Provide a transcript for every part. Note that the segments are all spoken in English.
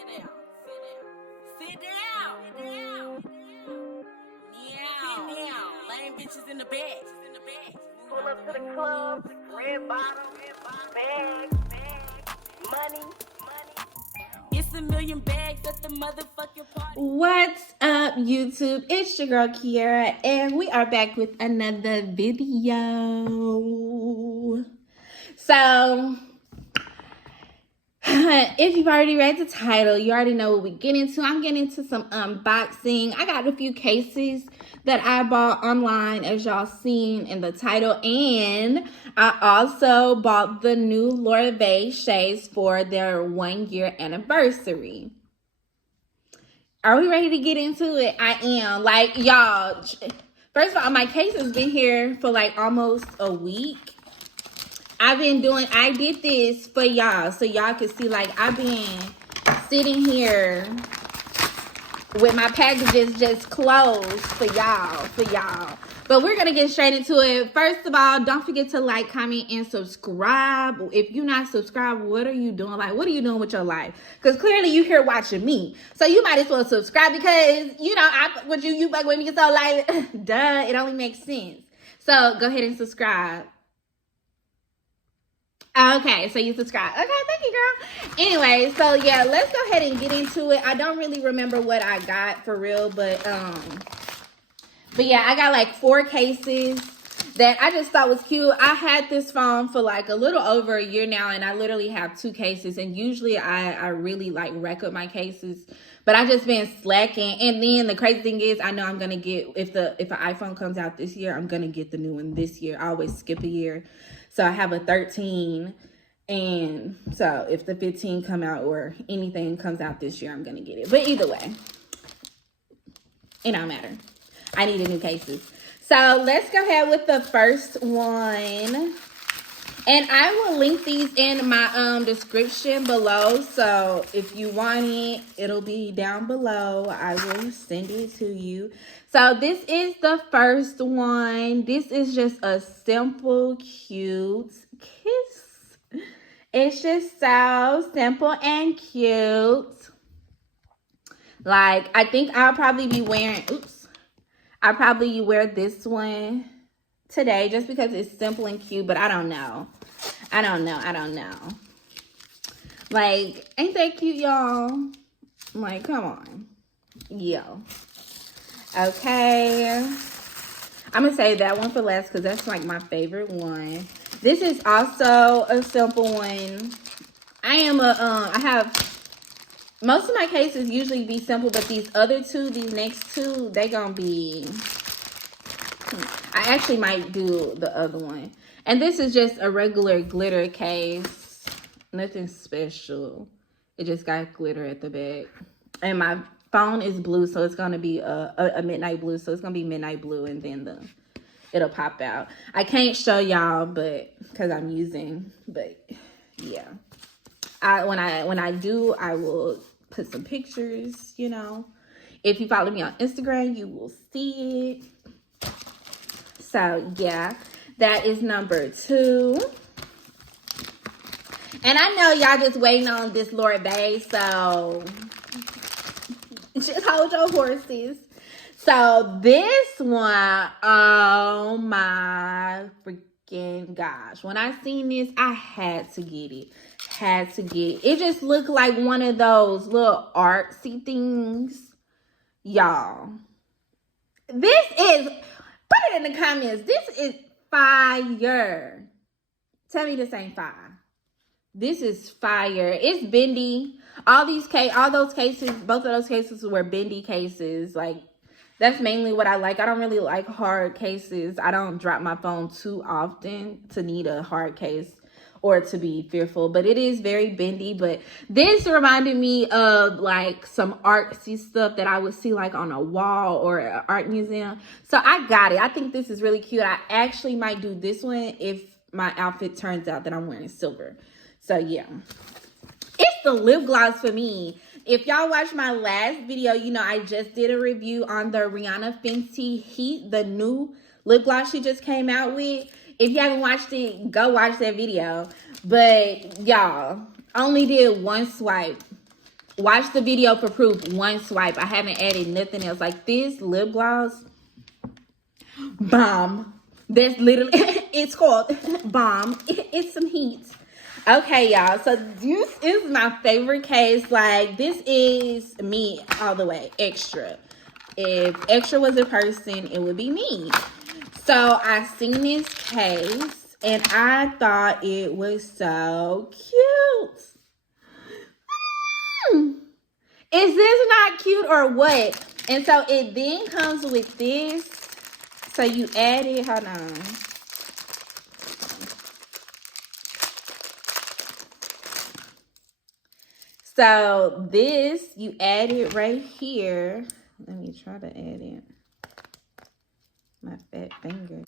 Sit down. Yeah. Lame bitches in the bed. Pull up to the club, red bottom, bag, money. It's a million bags at the motherfucking party. What's up, YouTube? It's your girl Kiara, and we are back with another video. So, if you've already read the title, you already know what we get into. I'm getting into some unboxing. I got a few cases that I bought online, as y'all seen in the title, and I also bought the new LORVAE shades for their 1-year anniversary. Are we ready to get into it? I am. Like, y'all, first of all, my case has been here for like almost a week. I did this for y'all, so y'all can see, like, I've been sitting here with my packages just closed for y'all. But we're gonna get straight into it. First of all, don't forget to like, comment, and subscribe. If you're not subscribed, what are you doing? Like, what are you doing with your life? Because clearly you here watching me, so you might as well subscribe, because you know you fuck with me, so like, duh, it only makes sense. So go ahead and subscribe. Okay, so you subscribe. Okay, thank you, girl. Anyway, so yeah, let's go ahead and get into it. I don't really remember what I got for real, but yeah, I got like 4 cases that I just thought was cute. I had this phone for like a little over a year now, and I literally have 2 cases, and usually I really like wreck up my cases, but I just been slacking. And then the crazy thing is, I know I'm gonna get, if an iPhone comes out this year, I'm gonna get the new one this year. I always skip a year. So I have a 13, and so if the 15 come out or anything comes out this year, I'm gonna get it. But either way, it don't matter. I need a new cases. So let's go ahead with the first one. And I will link these in my description below. So if you want it, it'll be down below. I will send it to you. So this is the first one. This is just a simple, cute kiss. It's just so simple and cute. Like, I think I'll probably be wearing, I'll probably wear this one today just because it's simple and cute, but I don't know. Like, ain't that cute, y'all? Like, come on. Yo. Okay. I'm gonna save that one for last because that's like my favorite one. This is also a simple one. I have, most of my cases usually be simple, but these next two, they gonna be, I actually might do the other one. And this is just a regular glitter case. Nothing special. It just got glitter at the back. And my phone is blue, so it's going to be a midnight blue. So it's going to be midnight blue, and then it'll pop out. I can't show y'all, but because I'm using, but yeah. When I do, I will put some pictures, you know. If you follow me on Instagram, you will see it. So yeah, that is number 2. And I know y'all just waiting on this LORVAE, so just hold your horses. So this one, oh my freaking gosh. When I seen this, I had to get it. It just looked like one of those little artsy things. Y'all. This is, put it in the comments. This is fire. Tell me this ain't fire. This is fire. It's bendy. All those cases, both of those cases were bendy cases. Like, that's mainly what I like. I don't really like hard cases. I don't drop my phone too often to need a hard case or to be fearful. But it is very bendy. But this reminded me of like some artsy stuff that I would see like on a wall or an art museum. So I got it. I think this is really cute. I actually might do this one if my outfit turns out that I'm wearing silver. So yeah, it's the lip gloss for me. If y'all watched my last video, you know I just did a review on the Rihanna Fenty Heat, the new lip gloss she just came out with. If you haven't watched it, go watch that video. But y'all, only did one swipe Watch the video for proof. One swipe. I haven't added nothing else. Like this lip gloss, bomb. That's literally, it's called bomb. It's some heat. Okay, y'all. So this is my favorite case. Like, this is me all the way. Extra. If Extra was a person, it would be me. So I seen this case and I thought it was so cute. Is this not cute or what? And so it then comes with this. So you add it, hold on. So this, you add it right here. Let me try to add it. My fat finger.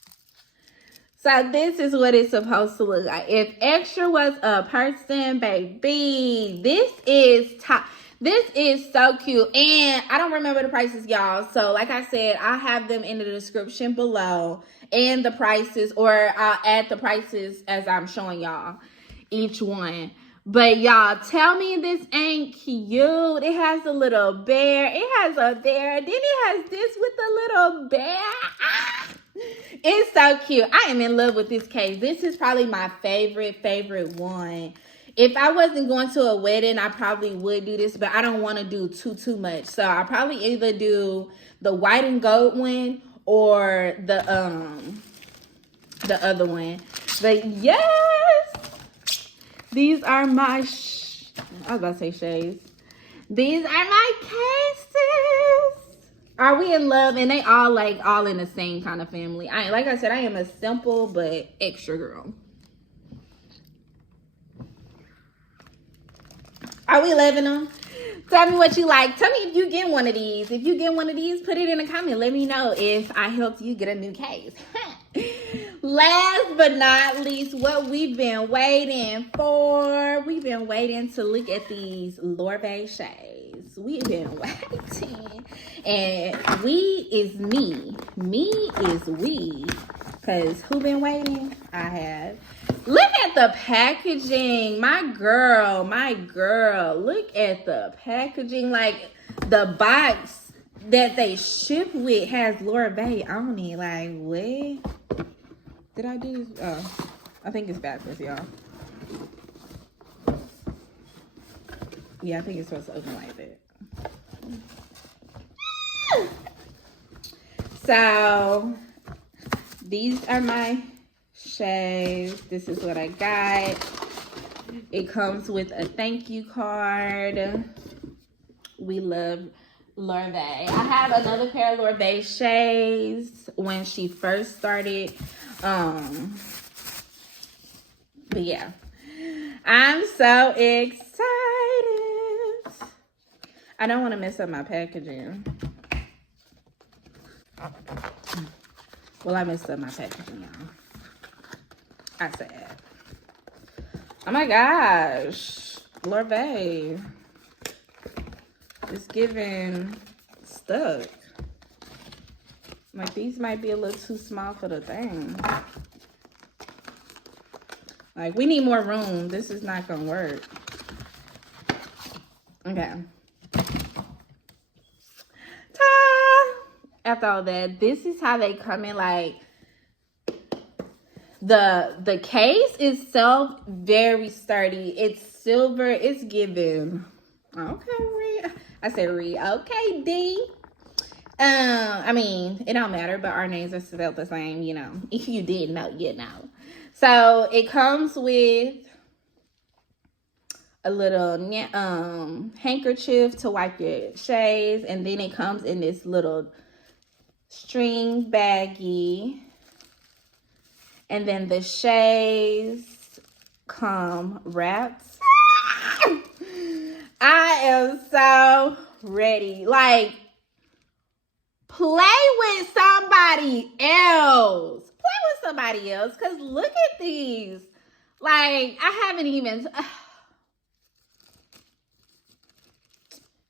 So this is what it's supposed to look like. If Extra was a person, baby, this is top. This is so cute. And I don't remember the prices, y'all. So like I said, I have them in the description below and the prices, or I'll add the prices as I'm showing y'all each one. But y'all, tell me this ain't cute. It has a little bear. It has a bear. Then it has this with a little bear. It's so cute. I am in love with this case. This is probably my favorite one. If I wasn't going to a wedding, I probably would do this, but I don't want to do too much. So I'll probably either do the white and gold one or the other one. But yes, these are my I was about to say shades. These are my cases. Are we in love? And they all in the same kind of family. Like I said, I am a simple but extra girl. Are we loving them? Tell me what you like. Tell me if you get one of these. If you get one of these, put it in a comment. Let me know if I helped you get a new case. Last but not least, what we've been waiting for. We've been waiting to look at these LORVAE shades. We've been waiting. And we is me. Me is we. Because who been waiting? I have. Look at the packaging. My girl. Look at the packaging. Like, the box that they ship with has LORVAE on it. Like, what? Did I do this? Oh, I think it's backwards, y'all. Yeah, I think it's supposed to open like that. So, these are my shades. This is what I got. It comes with a thank you card. We love LORVAE. I have another pair of LORVAE shades when she first started. But yeah, I'm so excited. I don't want to mess up my packaging. Well, I messed up my packaging, y'all. I said, oh my gosh, LORVAE. It's giving stuck. Like, these might be a little too small for the thing. Like, we need more room. This is not gonna work. Okay. Ta! After all that, this is how they come in. Like, the case itself, very sturdy. It's silver. It's giving. Okay, I said Ree. Okay, D. I mean, it don't matter, but our names are spelled the same, you know. If you didn't know, you know. So it comes with a little handkerchief to wipe your shades, and then it comes in this little string baggie, and then the shades come wrapped. I am so ready. Like, play with somebody else. Play with somebody else. Because look at these. Like, I haven't even...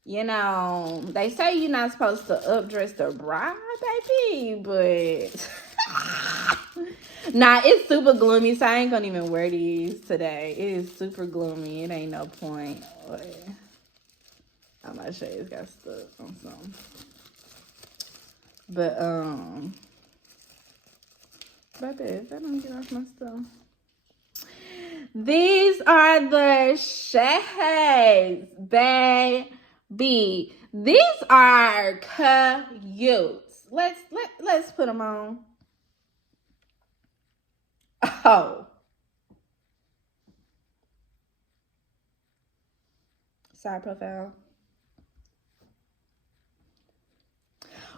You know, they say you're not supposed to updress the bride, baby. But... Nah, it's super gloomy. So I ain't going to even wear these today. It is super gloomy. It ain't no point. my shades got stuck on something. But, baby, if I don't get off my stuff. These are the shades, baby. These are cute. Let's put them on. Oh. Side profile.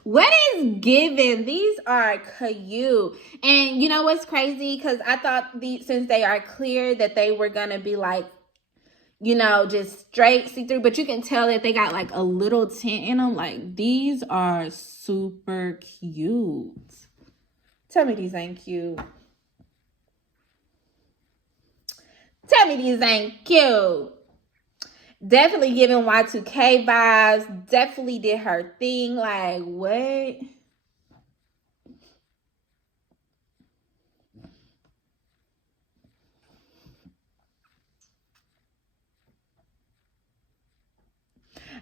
What is given? These are cute. And you know what's crazy? Because I thought since they are clear that they were going to be like, you know, just straight see-through. But you can tell that they got like a little tint in them. Like, these are super cute. Tell me these ain't cute. Tell me these ain't cute. Definitely giving Y2K vibes. Definitely did her thing. Like, what?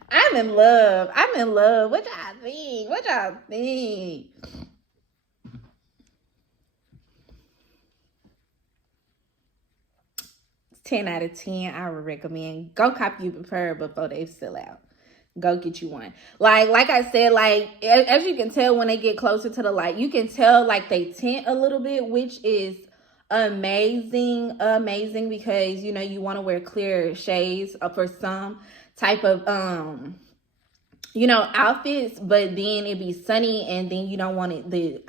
I'm in love. I'm in love. What y'all think? What y'all think? 10 out of 10. I would recommend. Go copy You Prefer before they sell out. Go get you one. Like I said, like, as you can tell when they get closer to the light, you can tell like they tint a little bit, which is amazing because, you know, you want to wear clear shades for some type of you know, outfits, but then it be sunny and then you don't want it.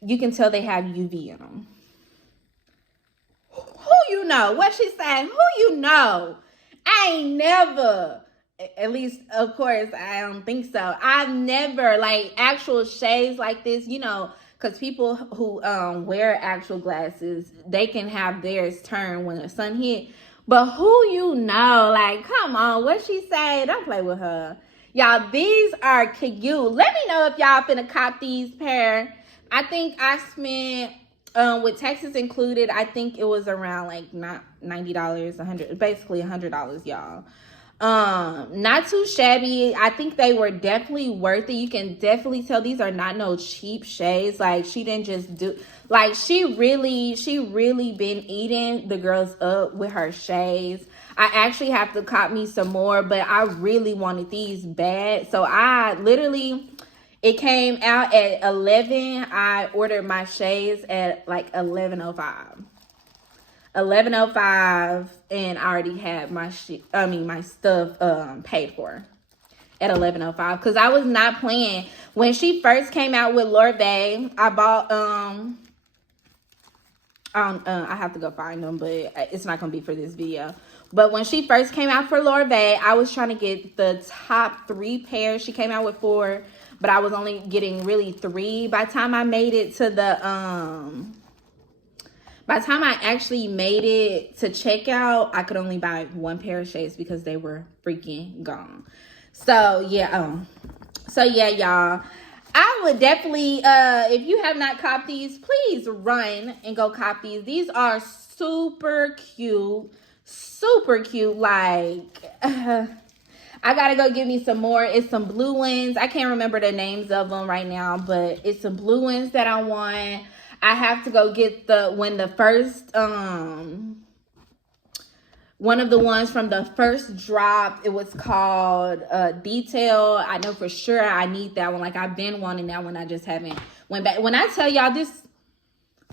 You can tell they have UV in them. Who you know? What she saying? Who you know? I ain't never, at least, of course, I don't think so. I've never, like, actual shades like this, you know, because people who wear actual glasses, they can have theirs turn when the sun hit. But who you know? Like, come on, what she say? Don't play with her. Y'all, these are cute. Let me know if y'all finna cop these pair. I think I spent, with taxes included, I think it was around like not $90, $100, basically $100, y'all. Not too shabby. I think they were definitely worth it. You can definitely tell these are not no cheap shades. Like, she didn't just do, like, she really been eating the girls up with her shades. I actually have to cop me some more, but I really wanted these bad. So I literally, it came out at 11. I ordered my shades at like 11:05. 11:05, and I already had my stuff paid for at 11:05 because I was not playing. When she first came out with LORVAE, I bought I have to go find them, but it's not gonna be for this video. But when she first came out for LORVAE, I was trying to get the top 3 pairs. She came out with 4, but I was only getting really 3. By the time I made it to the by the time I actually made it to checkout, I could only buy 1 pair of shades because they were freaking gone. So yeah, y'all. I would definitely, if you have not copped these, please run and go cop these. These are super cute. Super cute. Like, I gotta go get me some more. It's some blue ones. I can't remember the names of them right now, but it's some blue ones that I want. I have to go get when the first, one of the ones from the first drop, it was called Detail. I know for sure I need that one. Like, I've been wanting that one. I just haven't went back. When I tell y'all this,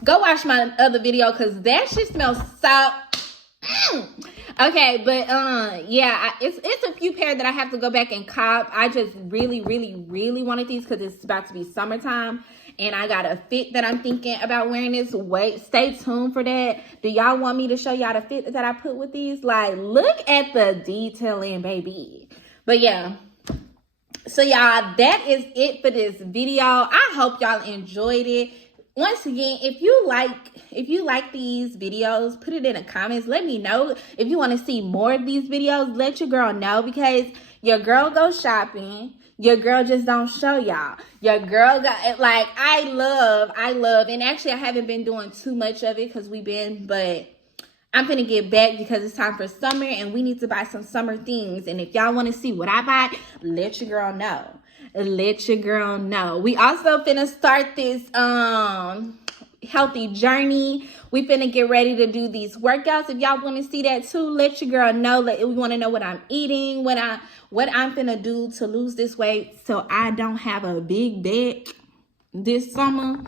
go watch my other video because that shit smells so... Okay, but yeah, it's a few pair that I have to go back and cop. I just really wanted these because it's about to be summertime. And I got a fit that I'm thinking about wearing this. Wait, stay tuned for that. Do y'all want me to show y'all the fit that I put with these? Like, look at the detailing, baby. But yeah. So y'all, that is it for this video. I hope y'all enjoyed it. Once again, if you like these videos, put it in the comments. Let me know if you want to see more of these videos. Let your girl know because your girl goes shopping. Your girl just don't show y'all. Your girl got, like, I love, and actually I haven't been doing too much of it because but I'm finna get back because it's time for summer and we need to buy some summer things. And if y'all want to see what I buy, let your girl know. Let your girl know. We also finna start this healthy journey. We finna get ready to do these workouts. If y'all want to see that too, let your girl know. We want to know what I'm eating, what I'm finna do to lose this weight so I don't have a big back this summer.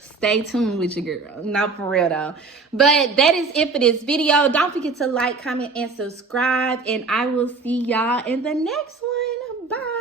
Stay tuned with your girl. Not for real though. But that is it for this video. Don't forget to like, comment, and subscribe. And I will see y'all in the next one. Bye.